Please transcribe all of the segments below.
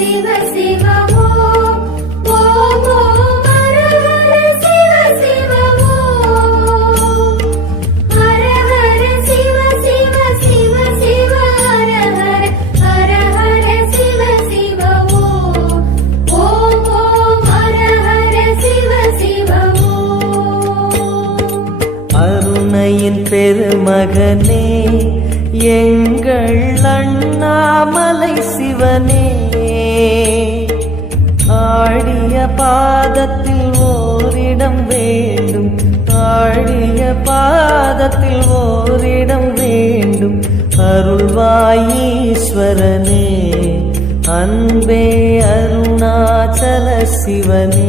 சிவ சிவ ஓம் ஓம் ஓம் ஹர ஹர சிவ சிவ ஓம் ஹர ஹர சிவ சிவ சிவ சிவ ஹர ஹர ஹர ஹர சிவ சிவ ஓம் ஓம் ஓம் ஹர ஹர சிவ சிவ ஓம். அருணையின் பெருமகனே எங்கள் அண்ணாமலை சிவனே, ஆடிய பாதத்தில் ஓரிடம் வேண்டும், ஆடிய பாதத்தில் ஓரிடம் வேண்டும். அருள்வாயீஸ்வரனே அன்பே அருணாச்சல சிவனே.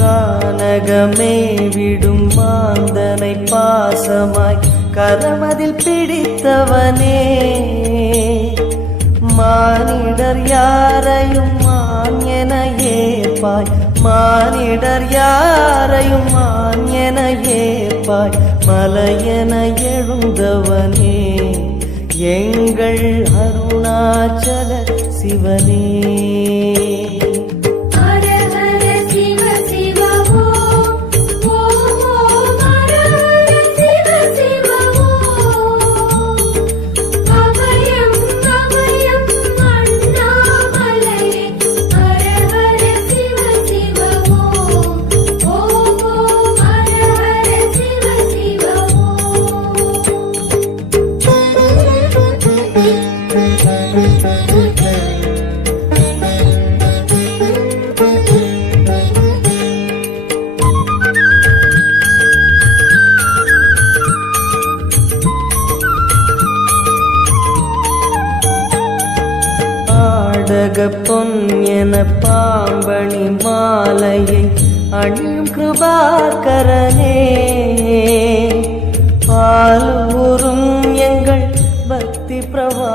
கானகமே விடும் மாந்தனை பாசமாய் கரமதில் பிடித்தவனே, மானிடர் யாரையும் மான் என ஏற்பாய், மானிடர் யாரையும் மான் என ஏற்பாய். மலையென எழுந்தவனே எங்கள் அருணாச்சல சிவனே. பொன் என பாம்பணி மாலையை அணியும் கிருபாகரனே, பாலூரும் எங்கள் பக்தி பிரவா